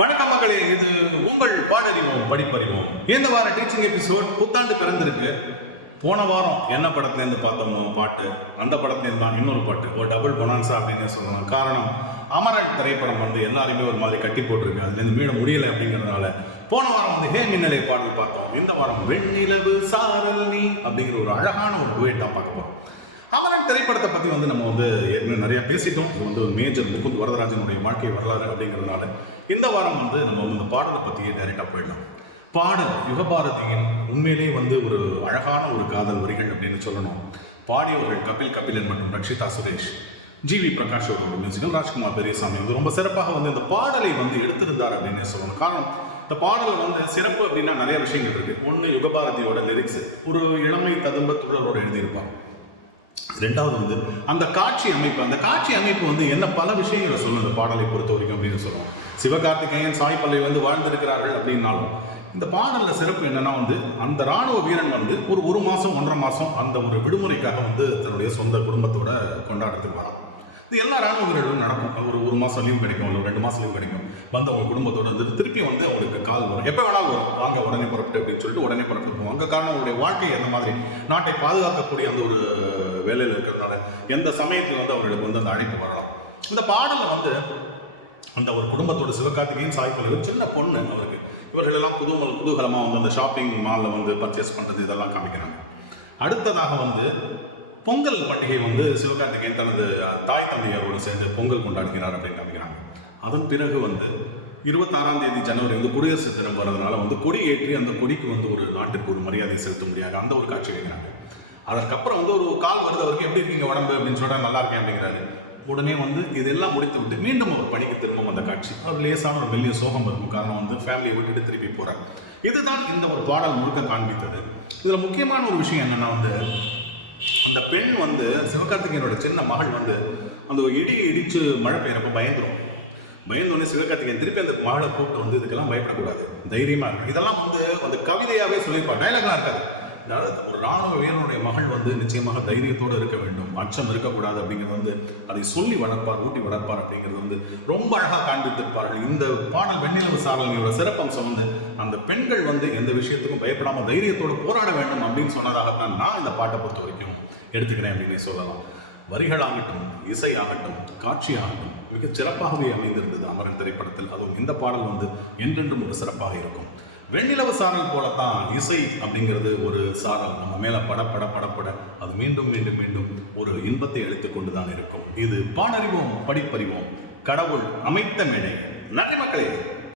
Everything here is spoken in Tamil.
வணக்கம் மக்களே, இது உங்கள் பாடறிவோம் படிப்பறிவோம். இந்த வார டீச்சிங் எபிசோட் புத்தாண்டு பிறந்திருக்கு. போன வாரம் என்ன படத்துலேருந்து பார்த்தோமோ பாட்டு, அந்த படத்துலேருந்து தான் இன்னொரு பாட்டு, ஒரு டபுள் பொனான்சா அப்படின்னு சொல்லலாம். காரணம், அமரன் திரைப்படம் எல்லாருமே ஒரு மாதிரி கட்டி போட்டிருக்கு, அதுலேருந்து மீட முடியலை அப்படிங்கிறதுனால போன வாரம் ஹே மின்னலை பாடல் பார்த்தோம். இந்த வாரம் வெண்ணிலவு சாரல் நீ அப்படிங்கிற ஒரு அழகான ஒரு டுவேட் தான் பார்க்க போகிறோம். அமரன் திரைப்படத்தை பற்றி நம்ம நிறைய பேசிட்டோம். இது ஒரு மேஜர் முகுந்த் வரதராஜனுடைய வாழ்க்கை வரலாறு அப்படிங்கிறதுனால இந்த வாரம் நம்ம இந்த பாடலை பற்றியே டைரெக்டாக போயிடலாம். பாடல் யுகபாரதியின் உண்மையிலேயே ஒரு அழகான ஒரு காதல் வரிகள் அப்படின்னு சொல்லணும். பாடியவர்கள் கபிலன் மற்றும் ரக்ஷிதா சுரேஷ், ஜிவி பிரகாஷ் அவரோட மியூசிக்கல், ராஜ்குமார் பெரியசாமி ரொம்ப சிறப்பாக இந்த பாடலை எடுத்திருந்தார் அப்படின்னு சொல்லணும். காரணம், இந்த பாடல் சிறப்பு அப்படின்னா நிறைய விஷயங்கள் இருக்கு. ஒன்று, யுகபாரதியோட லிரிக்ஸ் ஒரு இளமை ததும்ப துழலோட எழுதியிருப்பார். ரெண்டாவது அந்த காட்சி அமைப்பு என்ன பல விஷயங்களை சொல்லும் இந்த பாடலை பொறுத்த வரைக்கும் அப்படின்னு சொல்லுவோம். சிவகார்த்திகேயன், சாய் பல்லவி வாழ்ந்திருக்கிறார்கள் அப்படின்னாலும் இந்த பாடல்ல சிறப்பு என்னன்னா அந்த ராணுவ வீரன் ஒரு மாசம் 1.5 மாசம் அந்த ஒரு விடுமுறைக்காக தன்னுடைய சொந்த குடும்பத்தோட கொண்டாடுறதுக்கு வரான். இது எல்லா ராணுவ வீரர்களும் நடக்கும். ஒரு மாசம் லீவ் கிடைக்கும், இல்லை 2 மாசம் லீவ் கிடைக்கும். அவங்க குடும்பத்தோட திருப்பி அவங்களுக்கு கால் வரும், எப்போ வேணாலும் வரும், வாங்க உடனே புறப்பட்டு அப்படின்னு சொல்லிட்டு உடனே புறப்பட்டு போவாங்க. காரணம், அவருடைய வாழ்க்கை அந்த மாதிரி நாட்டை பாதுகாக்கக்கூடிய அந்த ஒரு வேலையில் இருக்கிறதுனால எந்த சமயத்தில் அவர்களுக்கு அந்த அழைப்பு வரலாம். இந்த பாடலில் அந்த ஒரு குடும்பத்தோட சிவகார்த்திகேயன், சாய் பல்லவி, சின்ன பொண்ணு அவருக்கு, இவர்கள் எல்லாம் குதூகலமாக அந்த ஷாப்பிங் மாலில் பர்ச்சேஸ் பண்ணுறது இதெல்லாம் காமிக்கிறாங்க. அடுத்ததாக பொங்கல் பண்டிகை சிவகார்த்திகேயன் தனது தாய் தந்தையரோடு சேர்ந்து பொங்கல் கொண்டாடுகிறார் அப்படின்னு காமிக்கிறாங்க. அதன் பிறகு 26ஆம் தேதி ஜனவரி குடியரசு தினம் வர்றதுனால கொடி ஏற்றி அந்த கொடிக்கு ஒரு நாட்டிற்கு ஒரு மரியாதை செலுத்த முடியாது, அந்த ஒரு காட்சி வைக்கிறாங்க. அதற்கப்புறம் ஒரு கால் வருது, அவருக்கு எப்படி இருக்கீங்க உடம்பு அப்படின்னு சொல்லிட்டு நல்லா இருக்கேன் அப்படிங்கிறாரு. உடனே இதெல்லாம் முடித்து விட்டு மீண்டும் ஒரு பணிக்கு திரும்பும் அந்த காட்சி. அவர் லேசான ஒரு மெல்லிய சோகம் இருக்கும். காரணம் ஃபேமிலியை விட்டுட்டு திருப்பி போறார். இதுதான் இந்த ஒரு பாடல் முழுக்க காண்பித்தது. இதுல முக்கியமான ஒரு விஷயம் என்னன்னா அந்த பெண் சிவகார்த்திகேயனோட சின்ன மகள் அந்த இடி இடிச்சு மழை பெய்யறப்ப பயந்தோடனே சிவகார்த்திகேயன் திருப்பி அந்த மகளை கூப்பிட்டு இதுக்கெல்லாம் பயப்படக்கூடாது, தைரியமா இருக்கு. இதெல்லாம் அந்த கவிதையாவே சொல்லியிருப்பார், டைலாக்லாம் இருக்காது. ஒரு ராணுவ வீரனுடைய மகள் நிச்சயமாக தைரியத்தோடு இருக்க வேண்டும், அச்சம் இருக்கக்கூடாது அப்படிங்கிறது அதை சொல்லி வளர்ப்பார், ஊட்டி வளர்ப்பார் அப்படிங்கிறது ரொம்ப அழகாக காண்பித்திருப்பார்கள். இந்த பாடல் வெண்ணிலவு சாரலியோட சிறப்பம்சம் அந்த பெண்கள் எந்த விஷயத்துக்கும் பயப்படாம தைரியத்தோடு போராட வேண்டும் அப்படின்னு சொன்னதாகத்தான் நான் இந்த பாட்டை பொறுத்த வரைக்கும் எடுத்துக்கிறேன் அப்படின்னு சொல்லலாம். வரிகளாகட்டும், இசையாகட்டும், காட்சியாகட்டும் மிக சிறப்பாகவே அமைந்திருந்தது அமரன் திரைப்படத்தில். அதுவும் இந்த பாடல் என்றென்றும் ஒரு சிறப்பாக இருக்கும். வெண்ணிலவு சாரல் போலத்தான் இசை அப்படிங்கிறது ஒரு சாரல் நம்ம மேல படப்பட அது மீண்டும் மீண்டும் மீண்டும் ஒரு இன்பத்தை அளித்துக் கொண்டுதான் இருக்கும். இது பாடறிவோம் படிப்பறிவோம், கடவுள் அமைத்த மேடை. நன்றி மக்களே.